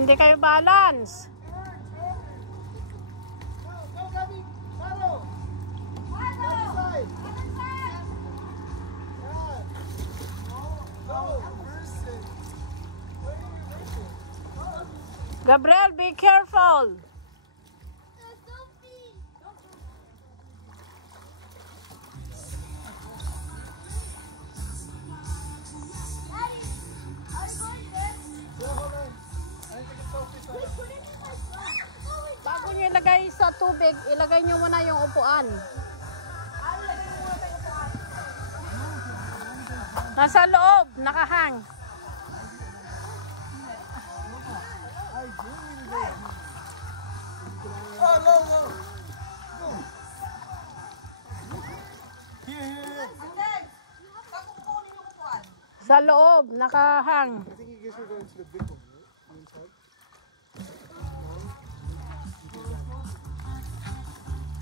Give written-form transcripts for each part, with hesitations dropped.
hindi kayo balance. Gabriel, be careful. Bago nyo ilagay sa tubig, ilagay nyo muna yung upuan. Nasa loob, nakahang. Oh, no, no. Go. Here. Sa loob, nakahang. I think you guys are going to the big one, right? Inside.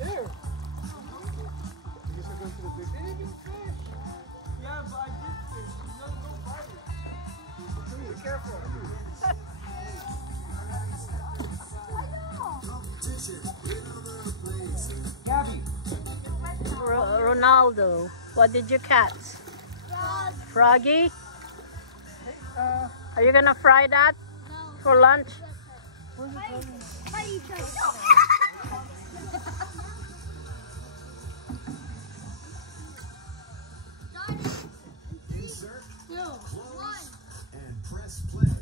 There. You guys are going to the big one. Yeah, but I did fish. You don't go by it. Be careful. Gabby. Ronaldo, what did you catch? Froggy? Are you gonna fry that for lunch? Insert, close, and press play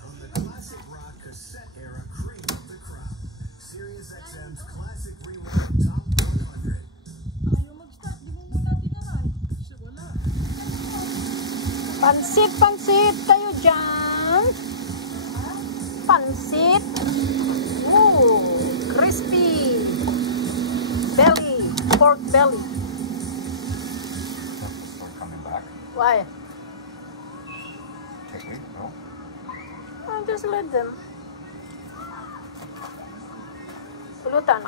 on the classic rock cassette era cream of the crop. Sirius XM's classic rewind top 100. Pansit, pansit kayo dyan. Pansit. Ooh, crispy. Belly, pork belly. Start coming back. Why? Take me, no? Oh, just let them. Pulutan.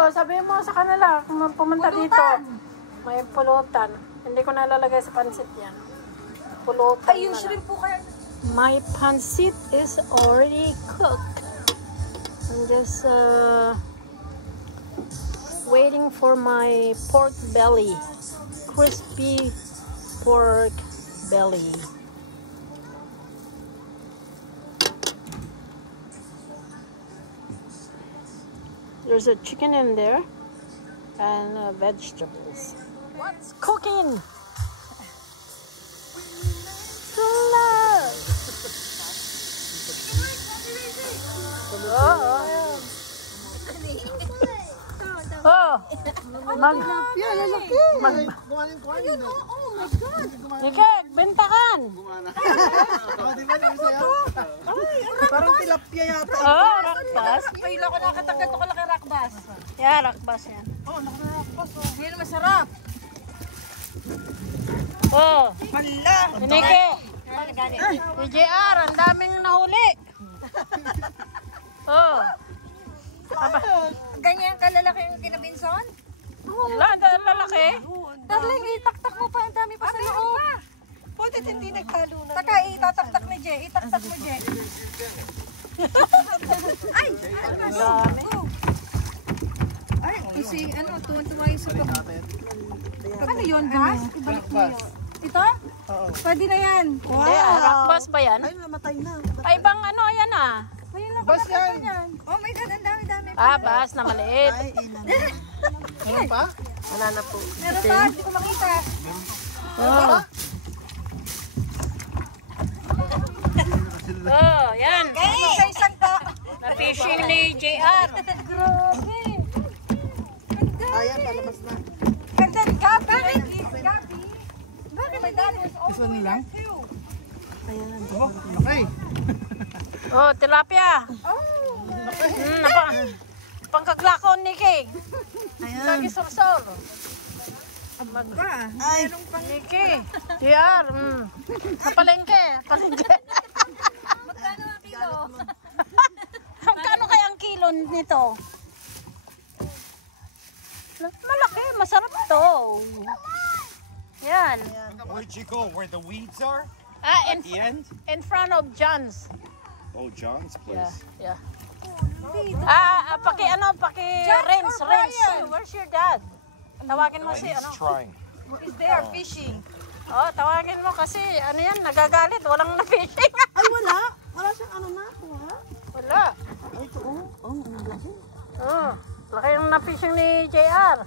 Oh, sabihin mo sa kanila kung pumunta dito. May pulutan. Hindi ko nalalagay sa pansit yan. Pulutan. Ay, yung shrimp po kaya. My pancit is already cooked. I'm just waiting for my pork belly. Crispy pork belly. There's a chicken in there and vegetables. What's cooking? Love. Oh, Ikek, bentakan. Parang tilapia yata. Oh, rakbas. Pahila ko nakatagal to kala kay Rakbas. Yeah, rakbas yan. Oh, nakarakpas. Yan masarap. Oh, Hala. Inike. PJR, ang daming nahuli. Oh. Ganyan kalalaki yung kinabinson? Wala, lalaki. Darling, itaktak mo pa. Ang dami pa sa loob. Pwede hindi nagtalo na. Taka, itataktak ni Jay. Itaktak mo, Jay. Ay! Ang dami. Ay, kasi ano, tuwan-tuwa yung sa pag... Ano yun, gas? Ibalik mo yun. Ito? Oo. Pwede na yan. Hindi, rakbas ba yan? Ay, namatay na. Ay, ibang ano, yan ah. Ayun lang Bas pala yan. Oh my God, ang dami-dami. Ah, bas na maliit. Ay, ina na. Meron pa? Wala na po. Meron pa, hindi ko makita. Oh. Oh, yan. Sa isang ta. Na-fishing ni JR. Grabe. Ayan, palabas na. Ganda, Gabi. Gabi. Bakit may dami? Isa na lang? Ayan. Oh, okay. Oh, tilapia. Oh. Pangkaglakon ni Kay. Ayan. Lagi sursor. Ba? Ay. Niki. JR. Sa palengke. Palengke. Magkano ang kilo? Magkano kaya ang kilo nito? Malaki. Masarap to. Yan. Where'd you go? Where the weeds are? Ah, At the end? in front of John's. Oh, John's Yeah, place. yeah. Dito. Renz. Brian. Where's your dad? Tawagin mo Oh, si, he's trying. Is there fishing? Oh, tawagin mo kasi, nagagalit. Walang na-fishing. Ay, wala. Wala siyang ano na ako, ha? Wala. Ay, ito, oh. Oh, ang laki. Oh, laki yung na-fishing ni JR.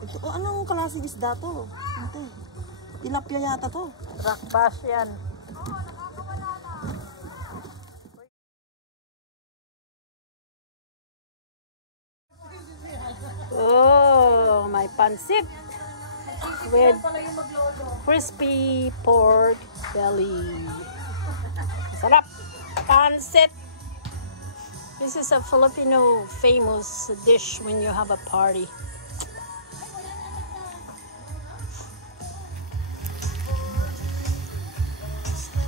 Ito, oh, anong klaseng isda to? Ante, tilapia yata to. Rock bass yan. Oh, my pancit with crispy pork belly. Sarap! Pancit! This is a Filipino famous dish when you have a party.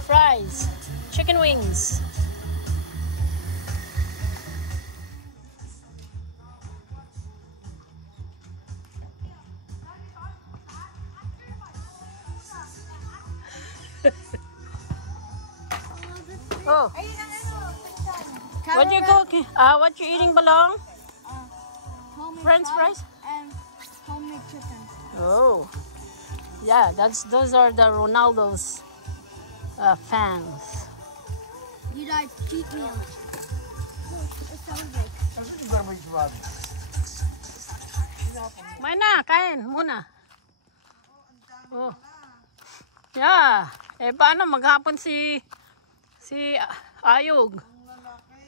Fries, chicken wings. Oh, Ayun ang ano. what you cooking? What you eating, Balong? Homemade French fries? and homemade chicken. Oh, yeah. Those are the Ronaldo's fans. You like cheat meal. It sounds like. Kumain na, kain muna. Oh. Yeah. Paano maghapon si Ayog? Ang lalaki.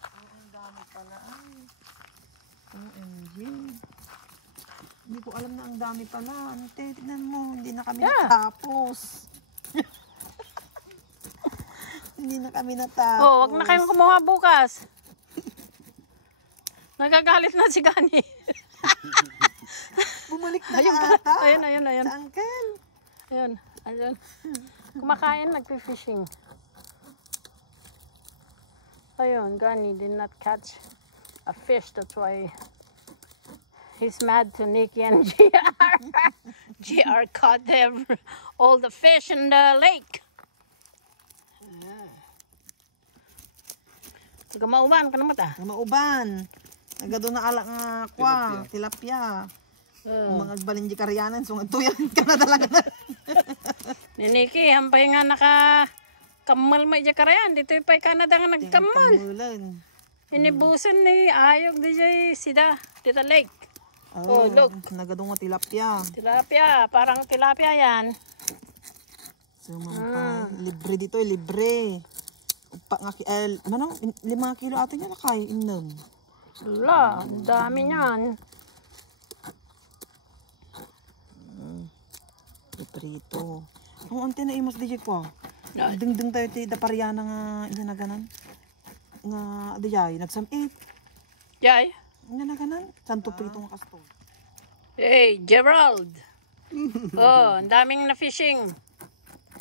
Oh, ang dami pala. Ay. OMG. Hindi ko alam na ang dami pala. Ante, tignan mo. Hindi na kami natapos. Hindi na kami natapos. Oh, wag na kayong kumuha bukas. Nagagalit na si Gani. Bumalik na ata. Ayun. Sa uncle. Ayun. Kumakain, nagpi-fishing. Ayun, Gani did not catch a fish. That's why he's mad to Nikki and GR. GR caught all the fish in the lake. Gamauban ka naman ta. Mauban. Nagado na ala nga kwa. Tilapia. Mga balinji karyanan. So, tuyan ka na talaga na. Ni Nikki, hampay nga kamal may karayan. Dito yung Canada nga nagkamal. Kamulan. Inibusan ni Ayog DJ sida dito lake. Oh, look. Nagado nga tilapia. Tilapia, parang tilapia yan. So, libre dito, libre. Pa nga, 5 kilo ato niya nakain inom. Wala, ang dami niyan. Prito. Ang ante na imos DJ ko. Ay. Dingding tayo ti da paryana nga ina na ganan. Nga dijay nagsamit. Jay. Nga na ganan. Santo prito nga kasto. Hey, Gerald. Oh, ang daming na fishing.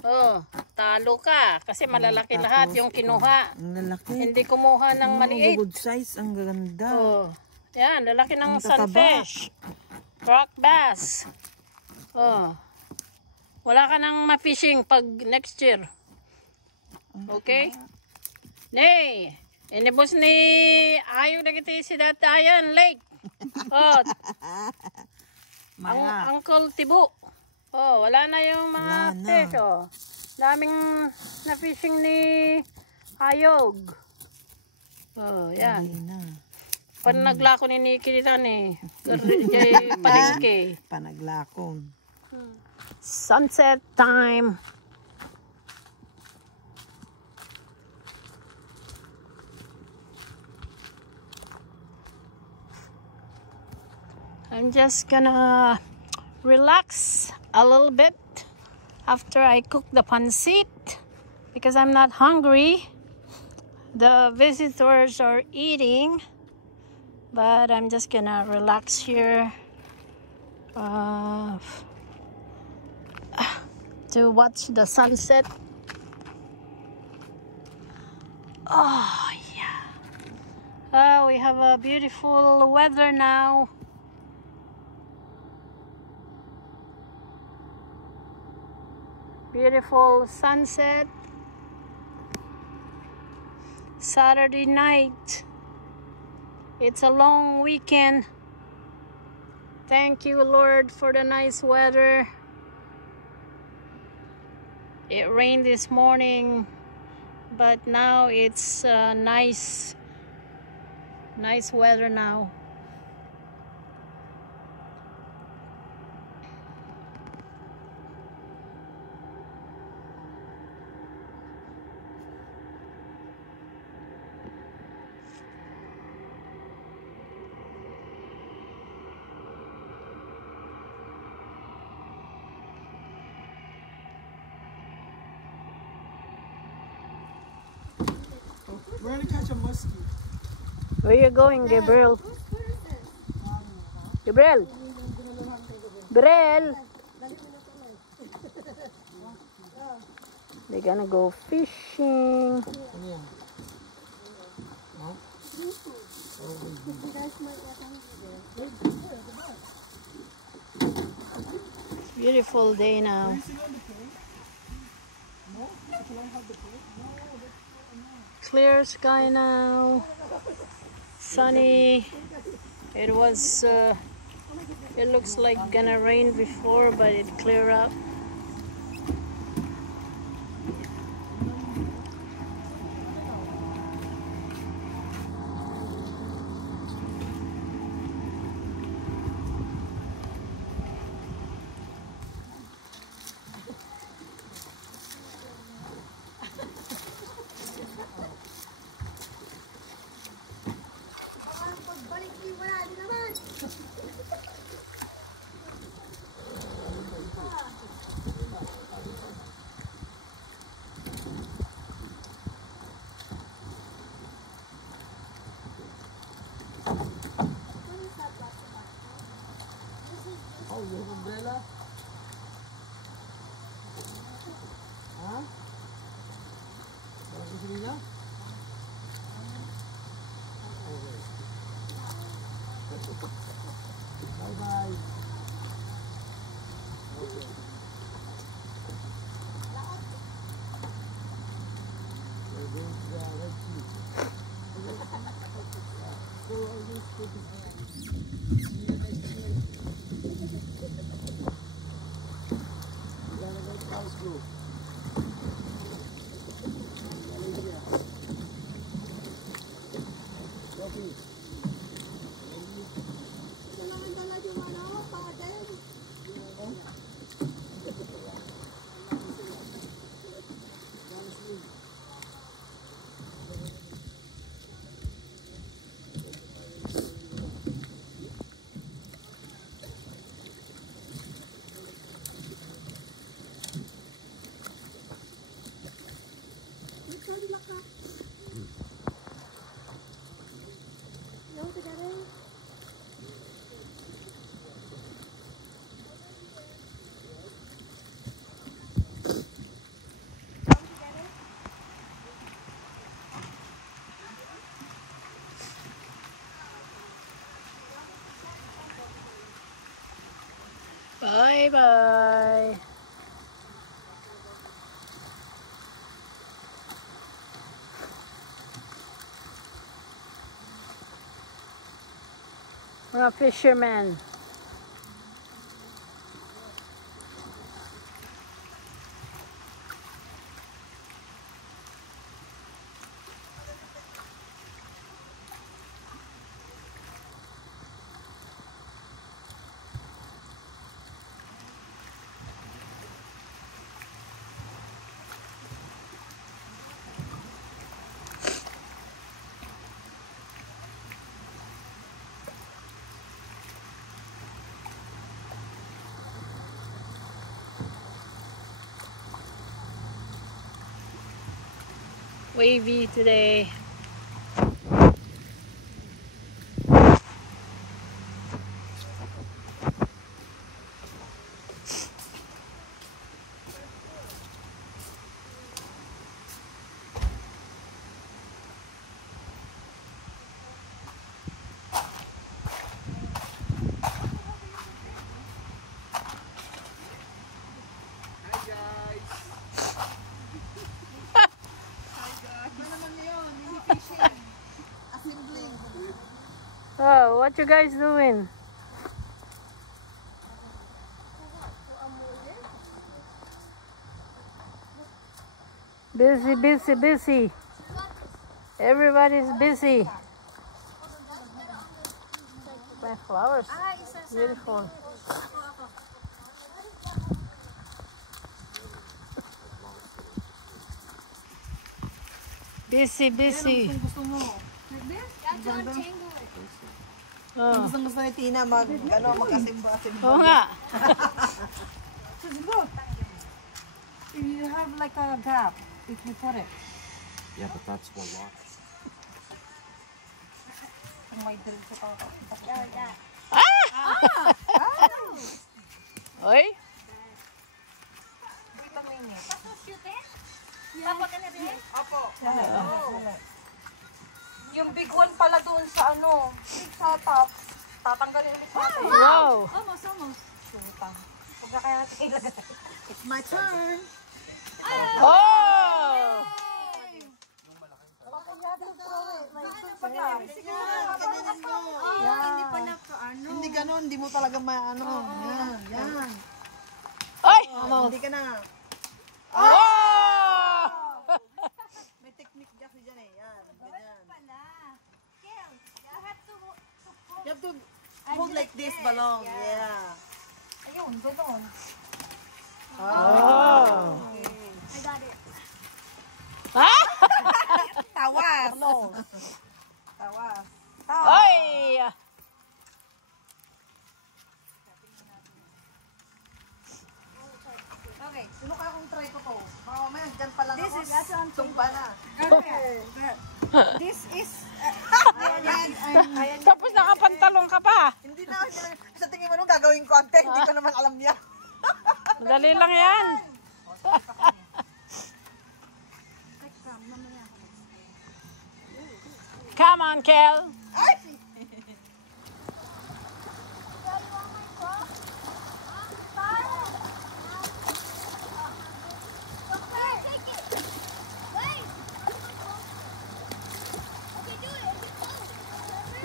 Oh, talo ka kasi malalaki lahat yung kinuha. Ang lalaki. Hindi kumuha ng maliit. Good size, ang ganda. Oh. Yan, lalaki ng Ang tataba. sunfish. Rock bass. Oh. Wala ka nang ma-fishing pag next year. Okay? Nay, inibos ni Ayog na kita si Datayan Lake. Oh. Uncle Tibu. Oh, wala na yung mga Wala na. fish. Oh. Daming na-fishing ni Ayog. Oh, yan. Ay na. Pan naglako ni Nikki dito ni kay palengke. Panaglakon. Sunset time. I'm just gonna relax a little bit after I cook the pancit because I'm not hungry. The visitors are eating, but I'm just gonna relax here to watch the sunset. Oh yeah. Oh, we have a beautiful weather now. Beautiful sunset. Saturday night. It's a long weekend. Thank you, Lord, for the nice weather. It rained this morning, but now it's nice weather now. We're gonna catch a muskie. Where you going, Gabriel? Gabriel! Gabriel! They're gonna go fishing. It's a beautiful day now. Clear sky now. Sunny. It was it looks like gonna rain before, but it cleared up. Oh, you have umbrella? Huh? Parang gasolina? Okay. Bye-bye. Okay. We're going to the Red Sea. So all this food is see you next year. We're gonna go to House Group. Malaysia. Coffee. Bye bye. We're a fisherman. Wavy today. Hi guys. What you guys doing? Busy, busy, busy. Everybody's busy. My flowers, beautiful. Busy, busy. Kung gusto mo. Oh. Kung gusto ni Tina magkasimba-simba. Oo nga. You have like a gap if you put it. Yeah, but that's one lot. Kung may drill sa papa. Oy. Opo. Yung big one pala doon sa ano, sa top. Tatanggalin ulit natin. Wow. Almost. Huwag na kaya natin ilagay. It's my turn. Oh. Hindi pa na paano. Hindi ganun, hindi mo talaga maano. Yan. Ay. Hindi ka na. Oh. May technique kasi dyan eh. Yan, ganyan. You have to hold like this balong. Yeah. Ayun, gano'n. Oh. I got it. Ah. Tawas. Tawas. Ay. Okay, sino kaya kung try ko to? Baka mamaya, dyan pa lang This ako. is- Tumba na. This is... Tapos nakapantalong ka pa. Hindi na. Sa tingin mo nung gagawin ko ante, hindi ko naman alam niya. Dali lang yan. Come on, Kel.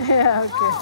Yeah, okay.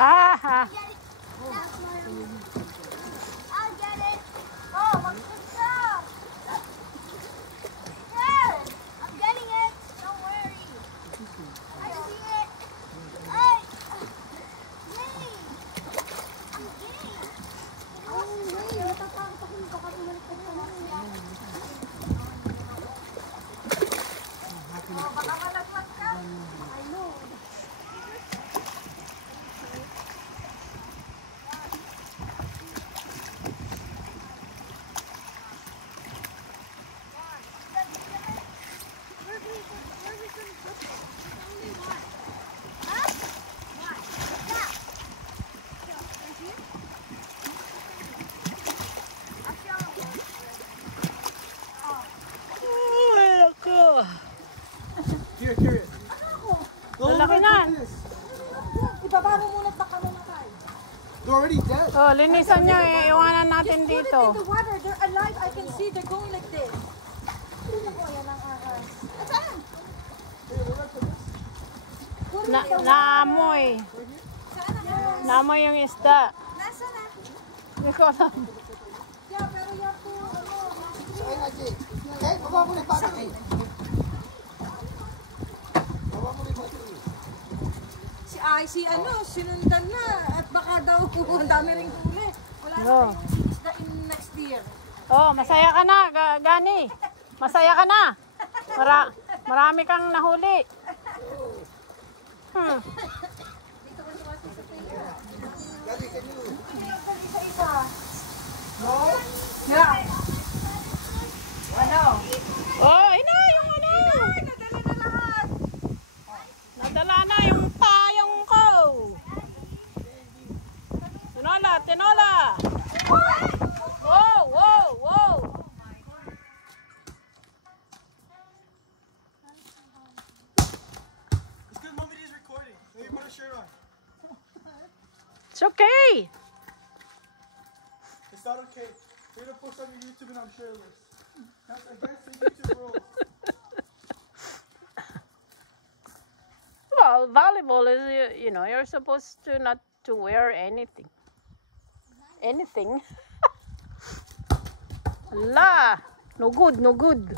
Ah. I'll get it. Oh, good job. Good. I'm getting it. Don't worry. I see it. Hey. Yay. I'm getting it. Oh, wait. Natatakot ako. Baka bumalik ka naman. Baka malaglag ka. I know. Here, carry it. Lalaki na. Ibaba mo muna baka mamatay. They're already dead. Oh, linisan nyo. Iiwanan natin Put it dito. in the water. They're alive. I can see they're going like this. Tingnan ko, yan ang ahas. Saan? Naamoy. Saan ang ahas? Naamoy yung isda. Nasa na? Hindi ko alam. Yeah, pero you have to, Hey, baba mo na yung battery. Baba mo na yung battery. Si sinundan na. At baka daw ang dami ring huli. Wala na Oh. kayong sinisda in next year. Oh, masaya ka na, Gani. Masaya ka na. Marami kang nahuli. Yeah. Ano? Oh, ina, yung ano. Nadala na lahat. Nadala na yung payong ko. Tinola, tinola. Whoa, whoa, whoa. It's good mommy is recording. So you put a shirt on. It's okay. It's not okay. You're gonna post on your YouTube and I'm shirtless. That's against the YouTube rules. Well, volleyball is, you know, you're supposed to not to wear anything. Anything. La, no good, no good.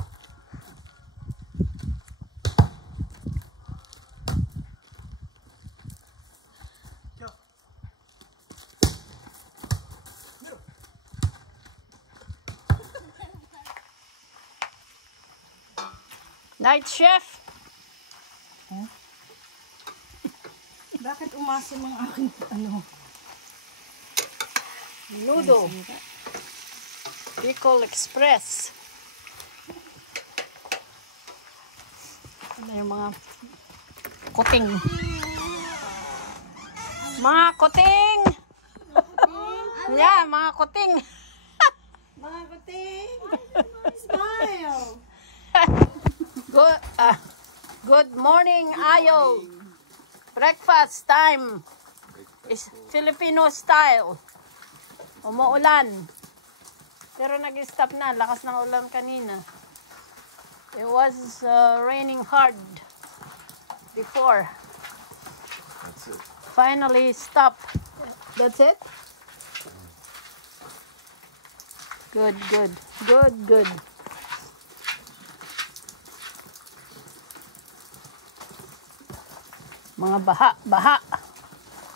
Go. Night chef. Bakit umasim ang aking ano? Nudo. Bicol Express. Ano yung mga kuting? Mga kuting! Yeah, mga kuting. Mga kuting! Smile! Good morning, Ayo. Breakfast time. Is Filipino style. Umuulan. Pero nag-stop na. Lakas ng ulan kanina. It was raining hard before. That's it. Finally stopped. That's it? Good, good. Good, good. Mga baha.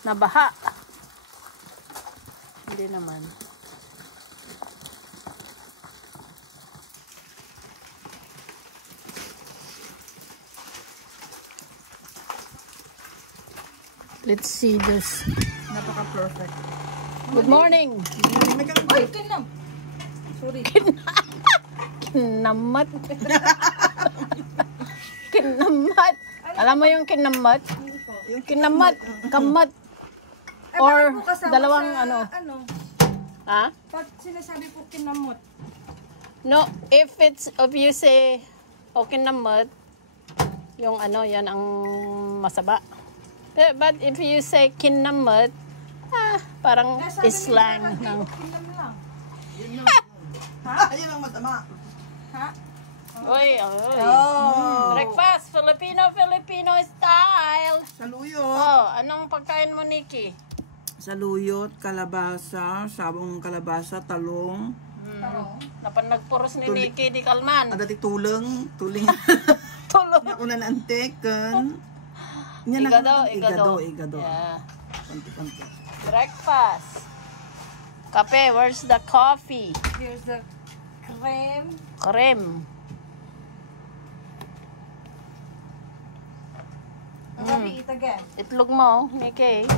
Nabaha. Hindi naman. Let's see this. Napaka-perfect. Good morning. Ay, kinam! Sorry. Kinamat. Kinamat. Alam mo yung kinamat? Yung kinamat. Kamat. Or bakit mo kasama dalawang sa, ano. Ha? Pag sinasabi po kinamot, No, if you say kinamat, yung ano, yan ang masaba. But if you say kinamat, parang sabi slang nila, ng... kinam lang. Ayun ang matama. Ha? Oy. Oh. Breakfast, Filipino style. Saluyot. Oh, anong pagkain mo, Nikki? Saluyot, kalabasa, sabong kalabasa, talong. Nagpuros ni Nikki di kalman. Dati tuling. Tulog. Una na antekan. Igado. Yeah. Yeah. Panti. Breakfast. Kape, where's the coffee? Here's the cream. Cream. Coffee, eat again. Itlog mo, Nikki.